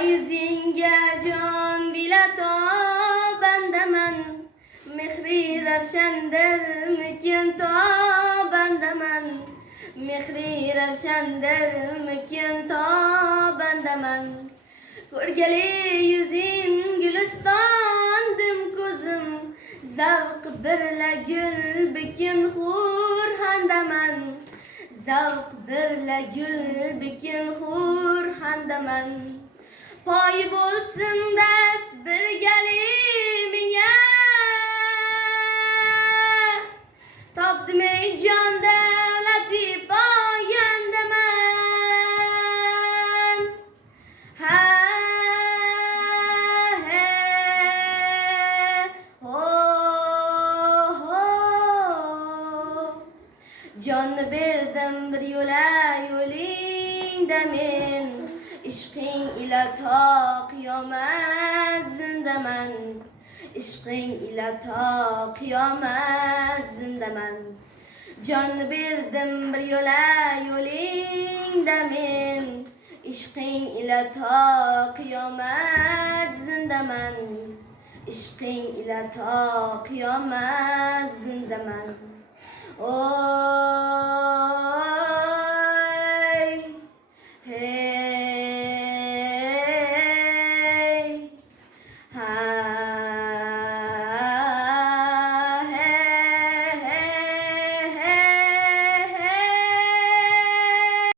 yüzünge can bile ta bendemen mehri revşendir mükin ta bendemen mehri revşendir mükin ta bendemen Görgeli yüzün gülistandım kuzum Zavk birle gül bikin hur handemen Zavk birle gül bikin hur handemen Payı bolsun des bir gelimine Tapdım ey can devleti payendemen Ha he ho ho Can verdim bir yola yolinde men İşkın ile ta kıyamet zindemen İşkın ile ta kıyamet zindemen Can verdim bir yola yolinde men İşkın ile ta kıyamet zindemen İşkın ile ta kıyamet zindemen Oh